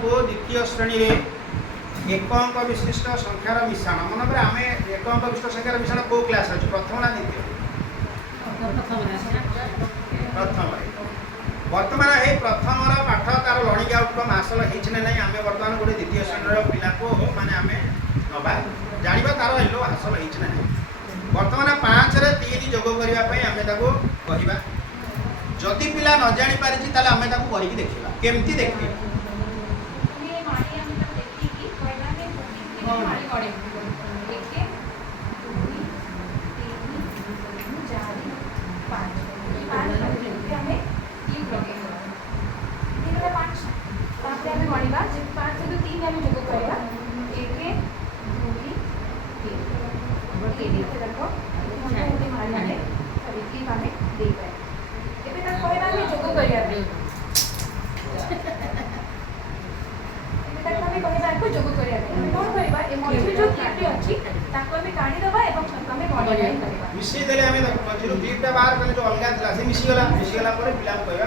को द्वितीय श्रेणी रे एक अंक विशिष्ट संख्यार मिश्रण मन पर आम एक अंक विशिष्ट संख्यार मिश्रण को क्लास अच्छे प्रथम ना द्वितीय प्रथम बर्तमान ये प्रथम पाठ तार लर्णिंग आउटकम हासिल होना आम बर्तमान गोटे द्वितीय श्रेणी पिला को माने आम नवा जाना तार एलो हासिल होना बर्तमान 5 रे 3 जोग करने आम कहवा जदि पिला न जानी पारिछि ताले आम करके देखा केमती देखिए मिसई देले आमे मझिरु दीपटा बाहर कले जो अलगा थिला से मिसी गला पर पिला कहबा